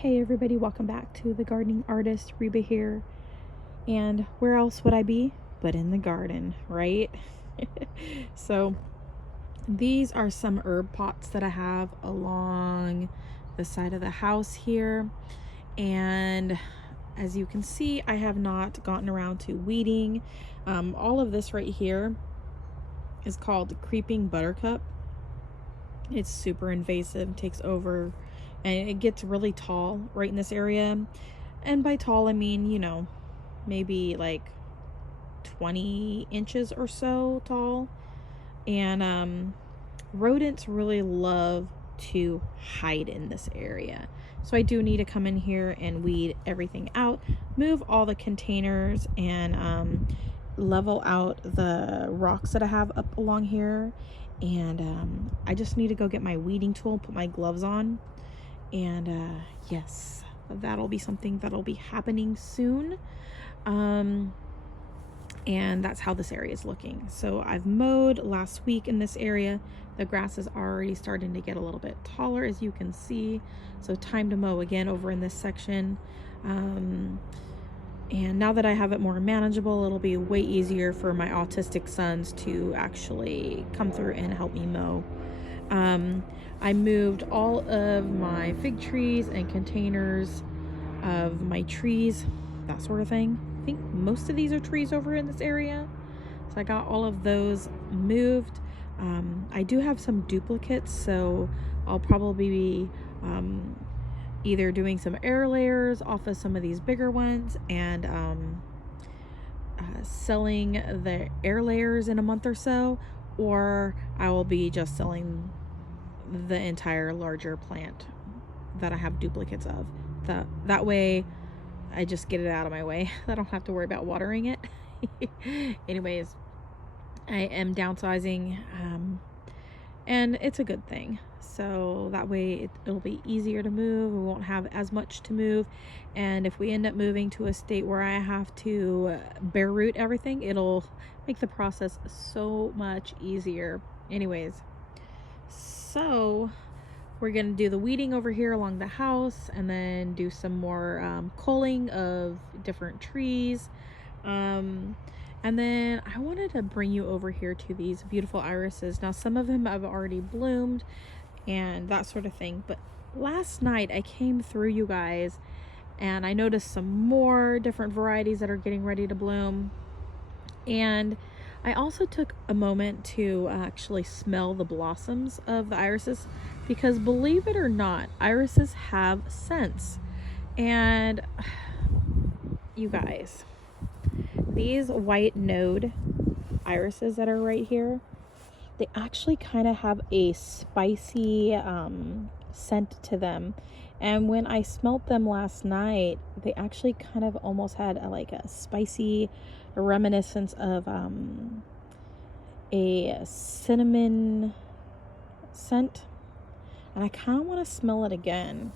Hey everybody, welcome back to the gardening artist. Reba here. And where else would I be but in the garden, right? So these are some herb pots that I have along the side of the house here, and as you can see, I have not gotten around to weeding. All of this right here is called creeping buttercup. It's super invasive, takes over, and it gets really tall right in this area. And by tall, I mean, maybe like 20 inches or so tall. And rodents really love to hide in this area. So I do need to come in here and weed everything out, move all the containers, and level out the rocks that I have up along here. And I just need to go get my weeding tool, put my gloves on, and yes, that'll be something that'll be happening soon. And that's how this area is looking. So I've mowed last week in this area. The grass is already starting to get a little bit taller, as you can see. So time to mow again over in this section. And now that I have it more manageable, it'll be way easier for my autistic sons to actually come through and help me mow. I moved all of my fig trees and containers of my trees, that sort of thing. I think most of these are trees over in this area. So I got all of those moved. I do have some duplicates, so I'll probably be either doing some air layers off of some of these bigger ones and selling the air layers in a month or so, or I will be just selling the entire larger plant that I have duplicates of. That way I just get it out of my way. I don't have to worry about watering it. Anyways, I am downsizing, and it's a good thing. So that way it'll be easier to move. We won't have as much to move. And if we end up moving to a state where I have to bare root everything, it'll make the process so much easier. Anyways, so we're going to do the weeding over here along the house, and then do some more culling of different trees. And then I wanted to bring you over here to these beautiful irises. Now, some of them have already bloomed and that sort of thing. But last night I came through, you guys, and I noticed some more different varieties that are getting ready to bloom. And I also took a moment to actually smell the blossoms of the irises, because believe it or not, irises have scents. And you guys, these white node irises that are right here, they actually kind of have a spicy scent to them. And when I smelled them last night, they actually kind of almost had a spicy reminiscence of a cinnamon scent. And I kind of want to smell it again.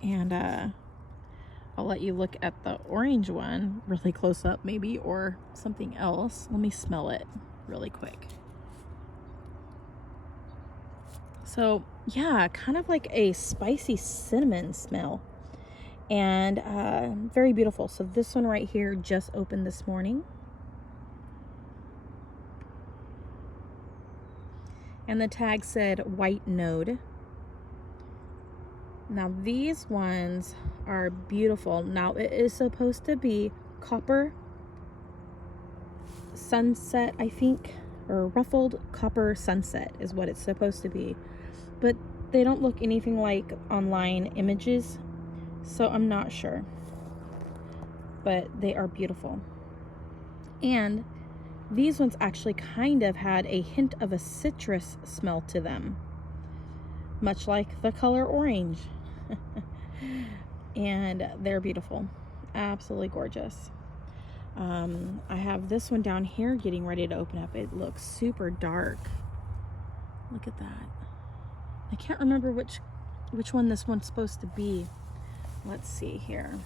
And I'll let you look at the orange one really close up, maybe, or something else. Let me smell it really quick. So yeah, kind of like a spicy cinnamon smell, and very beautiful. So this one right here just opened this morning, and the tag said white node. Now these ones are beautiful. Now it is supposed to be copper sunset, I think, or ruffled copper sunset is what it's supposed to be, but they don't look anything like online images, so I'm not sure, but they are beautiful. And these ones actually kind of had a hint of a citrus smell to them, much like the color orange. And they're beautiful, absolutely gorgeous. I have this one down here getting ready to open up. It looks super dark. Look at that. I can't remember which one this one's supposed to be. Let's see here.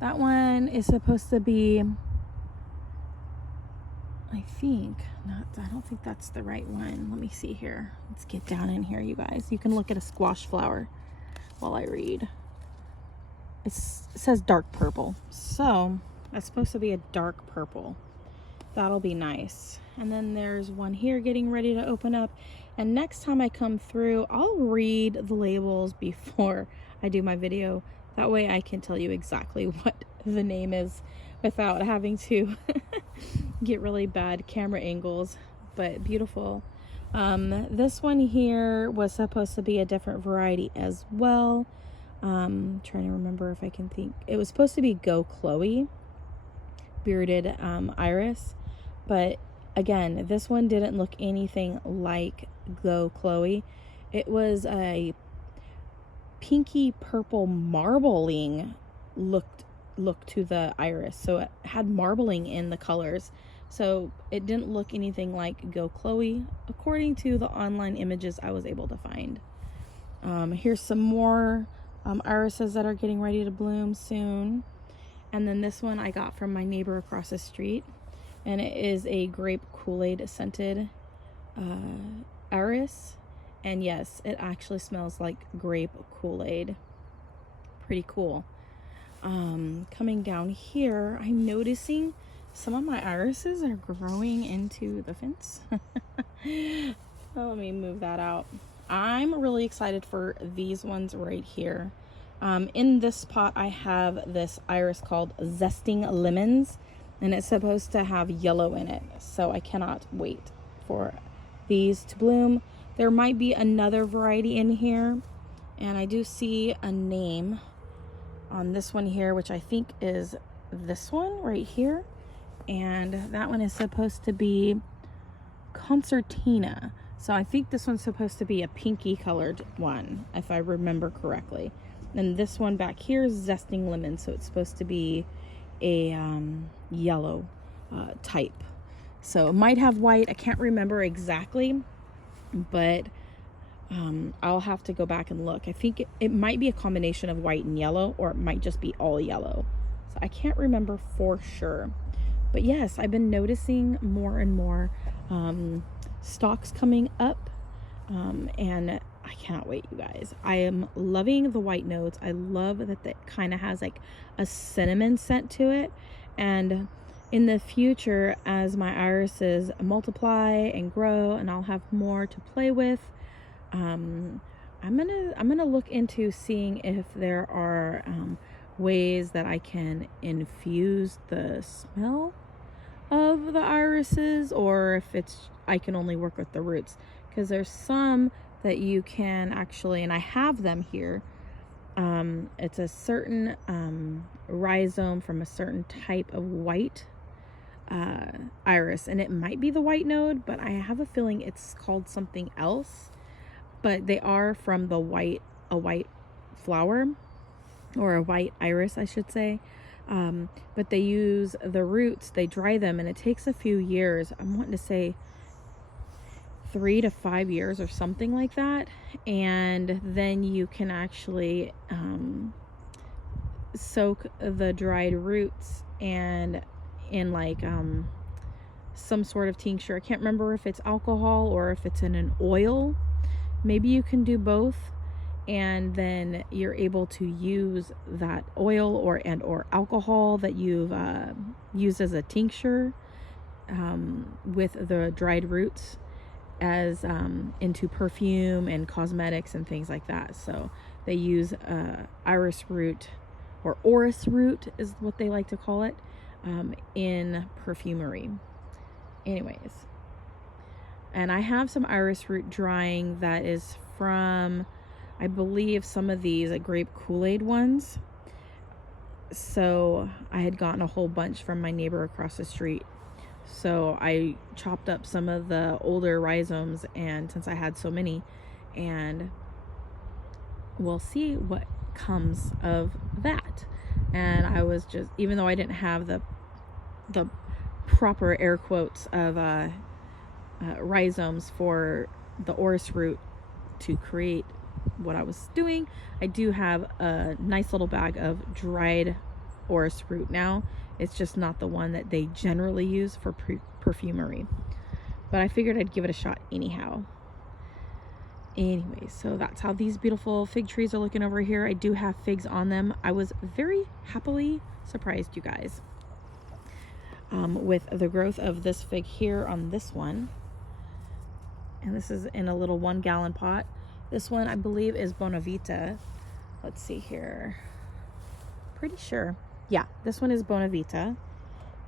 That one is supposed to be I think not. I don't think that's the right one. Let me see here. Let's get down in here, you guys. You can look at a squash flower while I read. It says dark purple, so that's supposed to be a dark purple. That'll be nice. And then there's one here getting ready to open up. And next time I come through, I'll read the labels before I do my video. That way I can tell you exactly what the name is without having to get really bad camera angles. But beautiful. This one here was supposed to be a different variety as well. Trying to remember if I can think. It was supposed to be Go Chloe bearded iris, but again, this one didn't look anything like Go Chloe. It was a pinky purple marbling look to the iris, so it had marbling in the colors, so it didn't look anything like Go Chloe according to the online images I was able to find. Here's some more irises that are getting ready to bloom soon. And then this one I got from my neighbor across the street, and it is a grape Kool-Aid scented iris, and yes, it actually smells like grape Kool-Aid. Pretty cool. Coming down here, I'm noticing some of my irises are growing into the fence. Oh, let me move that out. I'm really excited for these ones right here. In this pot, I have this iris called Zesting Lemons, and it's supposed to have yellow in it. So I cannot wait for these to bloom. There might be another variety in here, and I do see a name on this one here, which I think is this one right here. And that one is supposed to be Concertina. So I think this one's supposed to be a pinky colored one, if I remember correctly. And this one back here is Zesting Lemon, so it's supposed to be a yellow type. So it might have white. I can't remember exactly, but I'll have to go back and look. I think it might be a combination of white and yellow, or it might just be all yellow. So I can't remember for sure. But yes, I've been noticing more and more stalks coming up, and I cannot wait, you guys. I am loving the white notes. I love that it kind of has like a cinnamon scent to it. And in the future, as my irises multiply and grow and I'll have more to play with, I'm gonna look into seeing if there are ways that I can infuse the smell of the irises, or if I can only work with the roots, because there's some that you can actually, and I have them here. It's a certain rhizome from a certain type of white iris, and it might be the white node, but I have a feeling it's called something else. But they are from a white flower, or a white iris, I should say. But they use the roots, they dry them, and it takes a few years. I'm wanting to say 3 to 5 years or something like that. And then you can actually soak the dried roots and in like some sort of tincture. I can't remember if it's alcohol or if it's in an oil. Maybe you can do both, and then you're able to use that oil or alcohol that you've used as a tincture with the dried roots as into perfume and cosmetics and things like that. So they use iris root, or orris root is what they like to call it, in perfumery. Anyways, and I have some iris root drying that is from, I believe, some of these grape Kool-Aid ones. So I had gotten a whole bunch from my neighbor across the street. So I chopped up some of the older rhizomes, and since I had so many, and we'll see what comes of that. And I was just, even though I didn't have the proper air quotes of rhizomes for the orris root to create what I was doing, I do have a nice little bag of dried orris root now. It's just not the one that they generally use for perfumery. But I figured I'd give it a shot anyhow. Anyway, so that's how these beautiful fig trees are looking over here. I do have figs on them. I was very happily surprised, you guys, with the growth of this fig here on this one. And this is in a little 1 gallon pot. This one I believe is Bonavita. Let's see here. Pretty sure. Yeah, this one is Bonavita.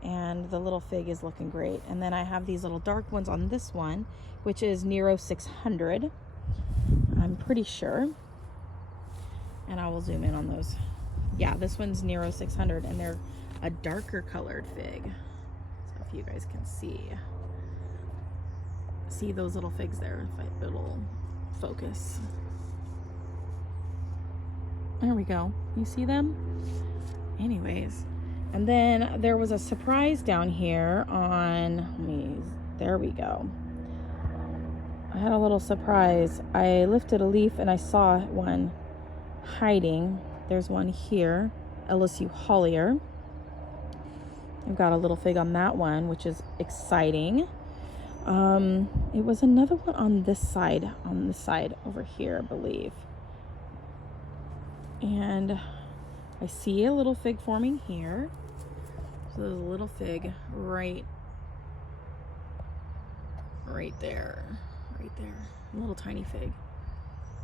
And the little fig is looking great. And then I have these little dark ones on this one, which is Nero 600. I'm pretty sure. And I will zoom in on those. Yeah, this one's Nero 600, and they're a darker colored fig. So if you guys can see those little figs there, if it'll focus. There we go. You see them? Anyways. And then there was a surprise down here on, there we go. I had a little surprise. I lifted a leaf and I saw one hiding. There's one here, LSU Hollier. I've got a little fig on that one, which is exciting. It was another one on this side over here, I believe. And I see a little fig forming here. So there's a little fig right there, a little tiny fig.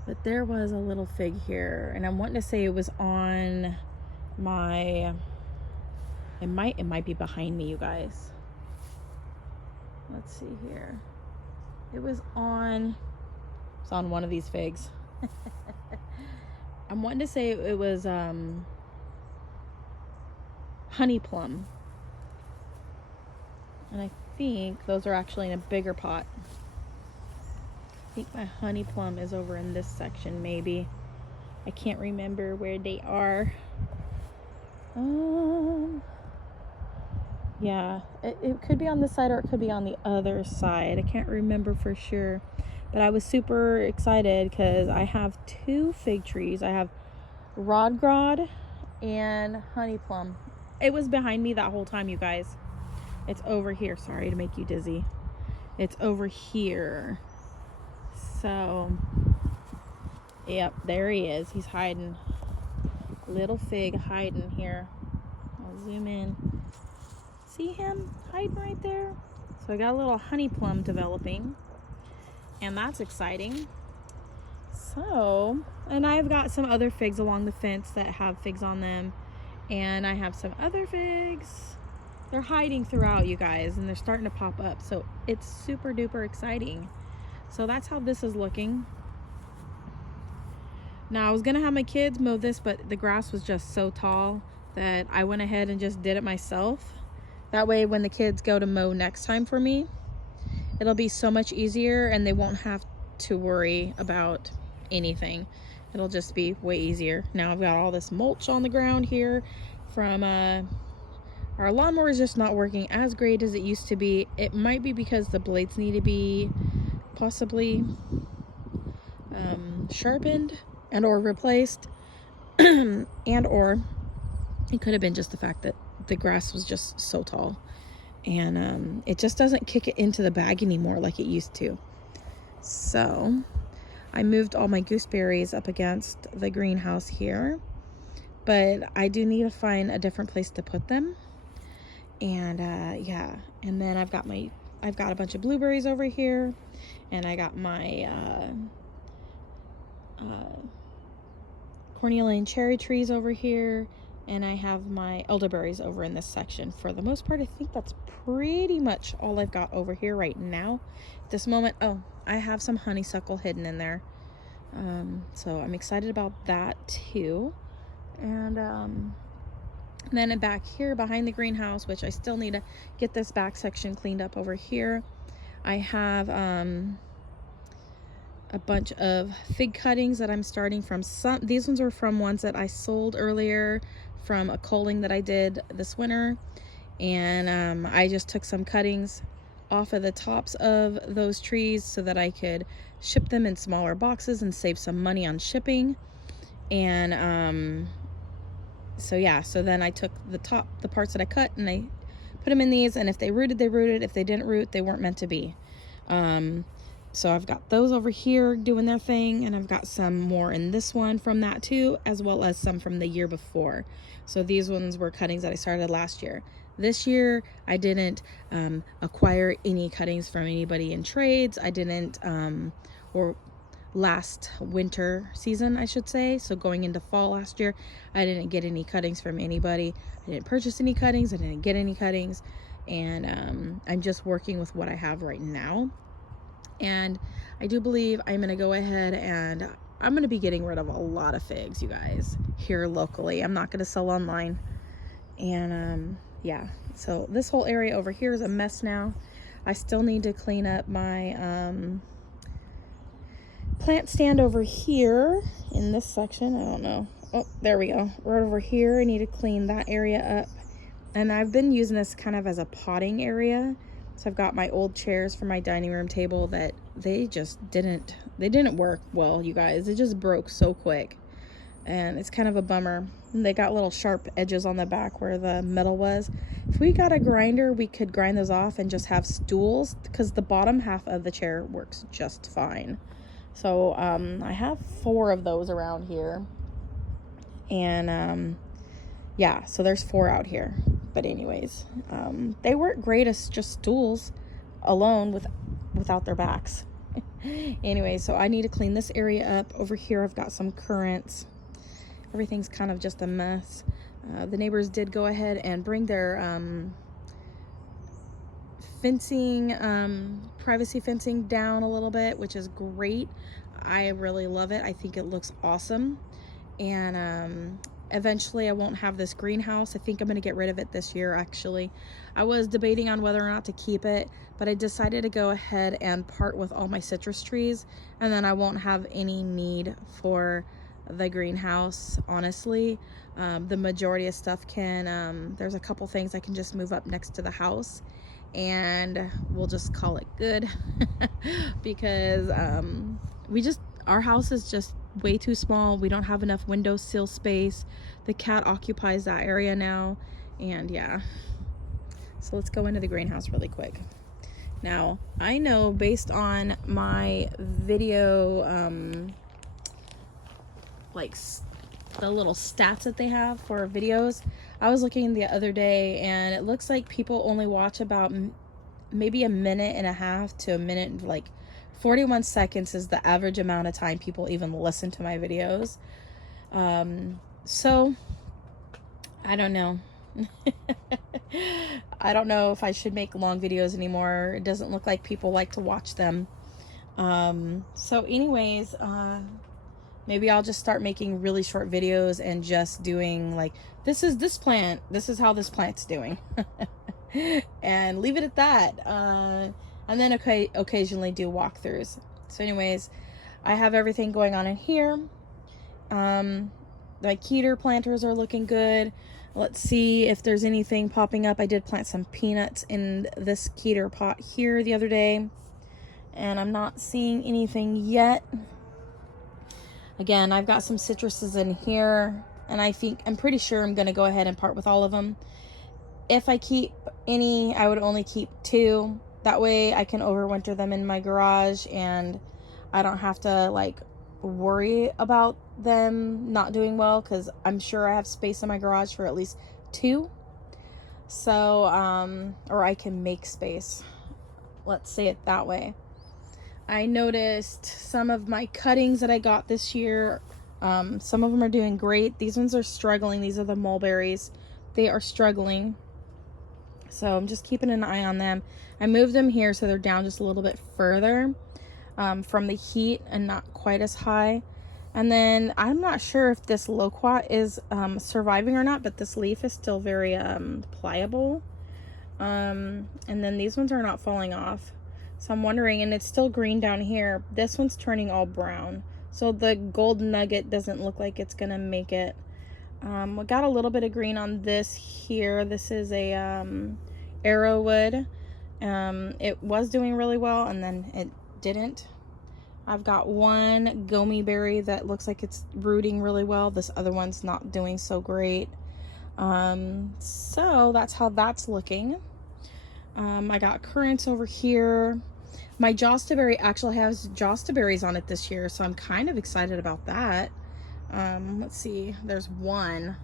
But there was a little fig here, and I'm wanting to say it was on my, it might be behind me, you guys. Let's see here. It was on one of these figs. I'm wanting to say it was honey plum. And I think those are actually in a bigger pot. I think my honey plum is over in this section, maybe. I can't remember where they are. Yeah, it could be on this side or it could be on the other side. I can't remember for sure. But I was super excited because I have 2 fig trees. I have Rodgrod and honey plum. It was behind me that whole time, you guys. It's over here. Sorry to make you dizzy. It's over here. So, yep, there he is. He's hiding. Little fig hiding here. I'll zoom in. See him hiding right there? So I got a little honey plum developing. And that's exciting. So, and I've got some other figs along the fence that have figs on them. And I have some other figs. They're hiding throughout, you guys, and they're starting to pop up. So it's super duper exciting. So that's how this is looking. Now I was gonna have my kids mow this, but the grass was just so tall that I went ahead and just did it myself. That way when the kids go to mow next time for me, it'll be so much easier and they won't have to worry about anything. It'll just be way easier. Now I've got all this mulch on the ground here from our lawnmower is just not working as great as it used to be. It might be because the blades need to be possibly sharpened and or replaced, and or it could have been just the fact that the grass was just so tall and it just doesn't kick it into the bag anymore like it used to. So I moved all my gooseberries up against the greenhouse here, but I do need to find a different place to put them. And yeah, and then I've got a bunch of blueberries over here, and I got my cornelian and cherry trees over here, and I have my elderberries over in this section. For the most part, I think that's pretty much all I've got over here right now at this moment. Oh, I have some honeysuckle hidden in there, so I'm excited about that too. And then back here behind the greenhouse, which I still need to get this back section cleaned up over here, I have a bunch of fig cuttings that I'm starting from. These ones are from ones that I sold earlier from a culling that I did this winter, and I just took some cuttings off of the tops of those trees so that I could ship them in smaller boxes and save some money on shipping. And so yeah, so then I took the parts that I cut and I put them in these, and if they rooted, they rooted. If they didn't root, they weren't meant to be. So I've got those over here doing their thing, and I've got some more in this one from that too, as well as some from the year before. So these ones were cuttings that I started last year. This year, I didn't acquire any cuttings from anybody in trades. I didn't, or last winter season, I should say. So going into fall last year, I didn't get any cuttings from anybody. I didn't purchase any cuttings. I didn't get any cuttings. And I'm just working with what I have right now. And I do believe I'm going to go ahead and I'm going to be getting rid of a lot of figs, you guys, here locally. I'm not going to sell online. And yeah, so this whole area over here is a mess now. I still need to clean up my plant stand over here in this section. I don't know. Oh, there we go. Right over here. I need to clean that area up. And I've been using this kind of as a potting area. So I've got my old chairs for my dining room table that they didn't work well, you guys. It just broke so quick. And it's kind of a bummer. And they got little sharp edges on the back where the metal was. If we got a grinder, we could grind those off and just have stools, because the bottom half of the chair works just fine. So I have 4 of those around here. And yeah, so there's 4 out here. But anyways, they work great as just stools alone without their backs. Anyway, so I need to clean this area up. Over here I've got some currants. Everything's kind of just a mess. The neighbors did go ahead and bring their fencing, privacy fencing down a little bit, which is great. I really love it. I think it looks awesome. And eventually I won't have this greenhouse. I think I'm going to get rid of it this year, actually. I was debating on whether or not to keep it, but I decided to go ahead and part with all my citrus trees, and then I won't have any need for the greenhouse, honestly. The majority of stuff can, there's a couple things I can just move up next to the house, and we'll just call it good. Because our house is just way too small. We don't have enough windowsill space. The cat occupies that area now, and yeah. So let's go into the greenhouse really quick. Now, I know based on my video, like the little stats that they have for videos, I was looking the other day, and it looks like people only watch about maybe a minute and a half to a minute, like 41 seconds is the average amount of time people even listen to my videos. So I don't know. I don't know if I should make long videos anymore. It doesn't look like people like to watch them. So anyways, maybe I'll just start making really short videos and just doing like, this is this plant, this is how this plant's doing. And leave it at that. And then occasionally do walkthroughs. So anyways, I have everything going on in here. My Keter planters are looking good. Let's see if there's anything popping up. I did plant some peanuts in this Keter pot here the other day, and I'm not seeing anything yet. Again, I've got some citruses in here, and I'm pretty sure I'm going to go ahead and part with all of them. If I keep any, I would only keep 2. That way I can overwinter them in my garage, and I don't have to like worry about them not doing well, because I'm sure I have space in my garage for at least 2. So, or I can make space. Let's say it that way. I noticed some of my cuttings that I got this year, some of them are doing great. These ones are struggling. These are the mulberries. They are struggling. So I'm just keeping an eye on them. I moved them here so they're down just a little bit further from the heat and not quite as high. And then I'm not sure if this loquat is surviving or not, but this leaf is still very pliable. And then these ones are not falling off. So I'm wondering, and it's still green down here. This one's turning all brown. So the gold nugget doesn't look like it's gonna make it. We got a little bit of green on this here. This is a arrowwood. It was doing really well, and then it didn't. I've got one gomi berry that looks like it's rooting really well. This other one's not doing so great. So that's how that's looking. I got currants over here. My jostaberry actually has jostaberries on it this year, so I'm kind of excited about that. Let's see, there's one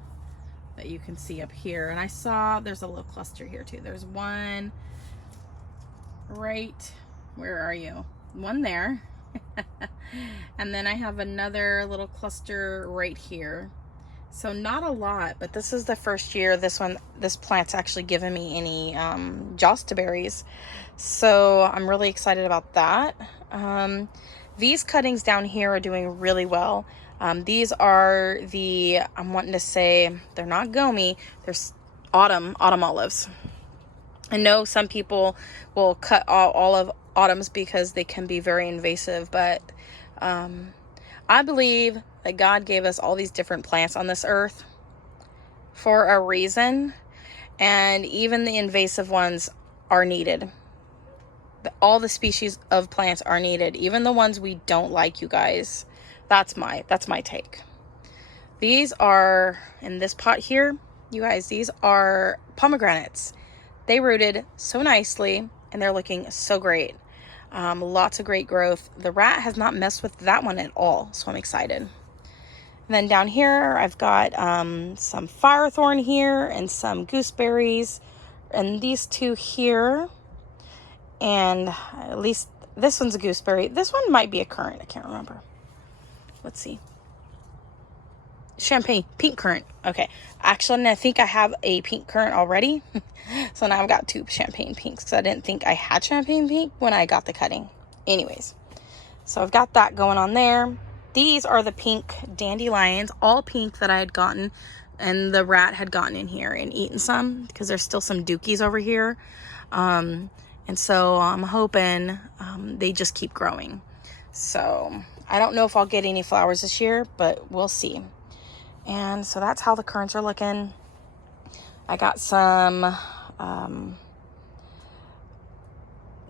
that you can see up here, and I saw there's a little cluster here too. There's one right, where are you? One there. And then I have another little cluster right here. So not a lot, but this is the first year this plant's actually given me any jostaberries. So I'm really excited about that. These cuttings down here are doing really well. These are the, I'm wanting to say, they're not gomi, they're autumn olives. I know some people will cut all of autumns because they can be very invasive, but I believe that God gave us all these different plants on this earth for a reason, and even the invasive ones are needed. All the species of plants are needed, even the ones we don't like, you guys. That's my take. These are, in this pot here, you guys, these are pomegranates. They rooted so nicely and they're looking so great. Lots of great growth. The rat has not messed with that one at all, so I'm excited. And then down here, I've got some firethorn here and some gooseberries, and these two here. And at least this one's a gooseberry. This one might be a currant. I can't remember. Let's see. Champagne, pink currant. Okay. Actually, I think I have a pink currant already. So now I've got two champagne pinks because I didn't think I had champagne pink when I got the cutting. Anyways, so I've got that going on there. These are the pink dandelions, all pink, that I had gotten, and the rat had gotten in here and eaten some because there's still some dookies over here. And so I'm hoping they just keep growing. So I don't know if I'll get any flowers this year, but we'll see. And so that's how the currants are looking. I got some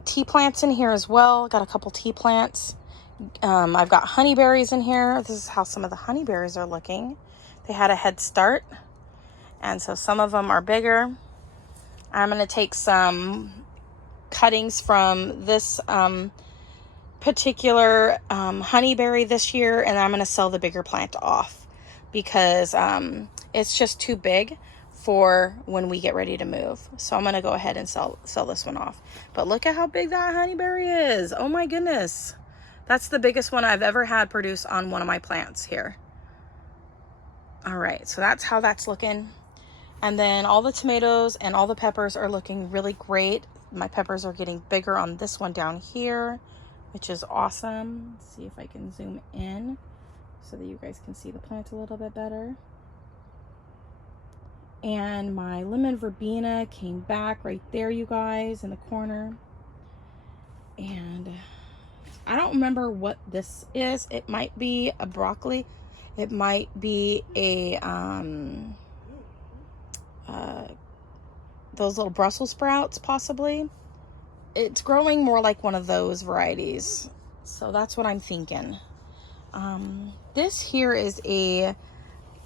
tea plants in here as well. Got a couple tea plants. I've got honeyberries in here. This is how some of the honeyberries are looking. They had a head start, and so some of them are bigger. I'm going to take some cuttings from this particular honeyberry this year, and I'm going to sell the bigger plant off because it's just too big for when we get ready to move. So I'm going to go ahead and sell this one off. But look at how big that honeyberry is. Oh my goodness. That's the biggest one I've ever had produce on one of my plants here. All right, so that's how that's looking. And then all the tomatoes and all the peppers are looking really great. My peppers are getting bigger on this one down here, which is awesome. Let's see if I can zoom in so that you guys can see the plant a little bit better. And my lemon verbena came back right there, you guys, in the corner. And I don't remember what this is. It might be a broccoli. It might be a those little Brussels sprouts, possibly. It's growing more like one of those varieties. So that's what I'm thinking. This here is a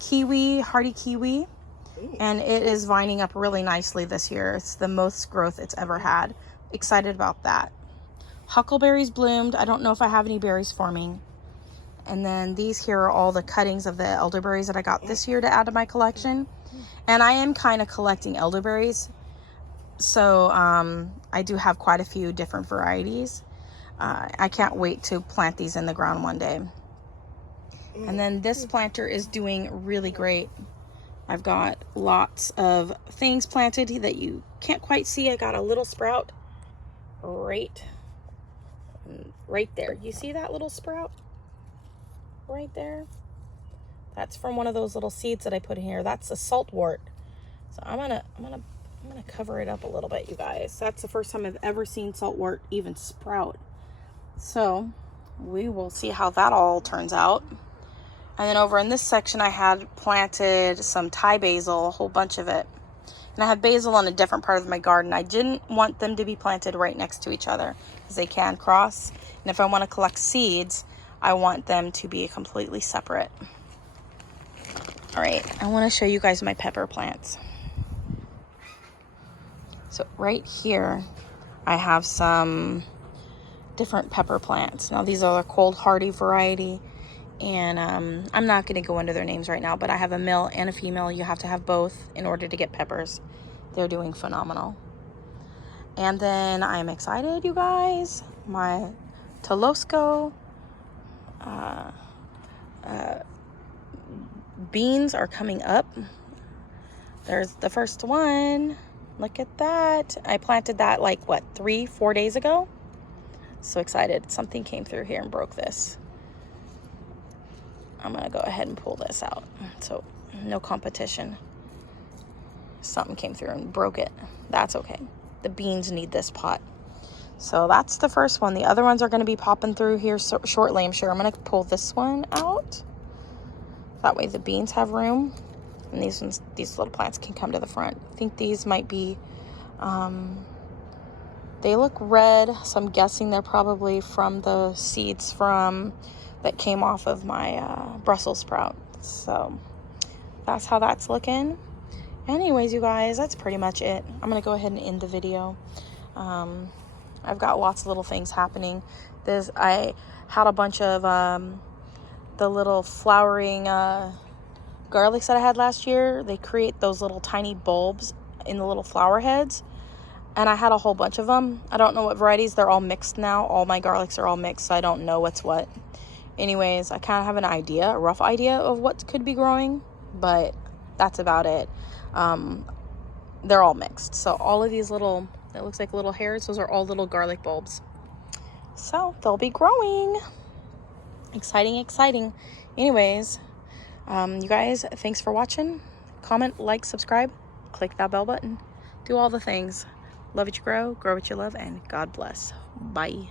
kiwi, hardy kiwi, and it is vining up really nicely this year. It's the most growth it's ever had. Excited about that. Huckleberries bloomed. I don't know if I have any berries forming. And then these here are all the cuttings of the elderberries that I got this year to add to my collection. And I am kind of collecting elderberries. So I do have quite a few different varieties. I can't wait to plant these in the ground one day. And then this planter is doing really great. I've got lots of things planted that you can't quite see. I got a little sprout right there. You see that little sprout right there? That's from one of those little seeds that I put in here. That's a saltwort. So I'm gonna cover it up a little bit, you guys. That's the first time I've ever seen saltwort even sprout. So we will see how that all turns out. And then over in this section, I had planted some Thai basil, a whole bunch of it. And I have basil on a different part of my garden. I didn't want them to be planted right next to each other because they can cross. And if I want to collect seeds, I want them to be completely separate. All right, I want to show you guys my pepper plants. So right here, I have some different pepper plants. Now these are the cold hardy variety, and I'm not going to go into their names right now, but I have a male and a female. You have to have both in order to get peppers. They're doing phenomenal. And then I'm excited, you guys. My Telosco beans are coming up. There's the first one. Look at that. I planted that like, what, 3-4 days ago? So excited. Something came through here and broke this. I'm going to go ahead and pull this out. So no competition. Something came through and broke it. That's okay. The beans need this pot. So that's the first one. The other ones are going to be popping through here shortly, I'm sure. I'm going to pull this one out. That way the beans have room. And these little plants can come to the front. I think these might be, they look red. So I'm guessing they're probably from the seeds that came off of my Brussels sprout. So that's how that's looking. Anyways, you guys, that's pretty much it. I'm going to go ahead and end the video. I've got lots of little things happening. I had a bunch of the little flowering garlics that I had last year. They create those little tiny bulbs in the little flower heads. And I had a whole bunch of them. I don't know what varieties. They're all mixed now. All my garlics are all mixed, so I don't know what's what. Anyways, I kind of have an idea, a rough idea of what could be growing, but that's about it. They're all mixed. So all of these little, it looks like little hairs, those are all little garlic bulbs. So they'll be growing. Exciting, exciting. Anyways, you guys, thanks for watching. Comment, like, subscribe, click that bell button. Do all the things. Love what you grow what you love, and God bless. Bye.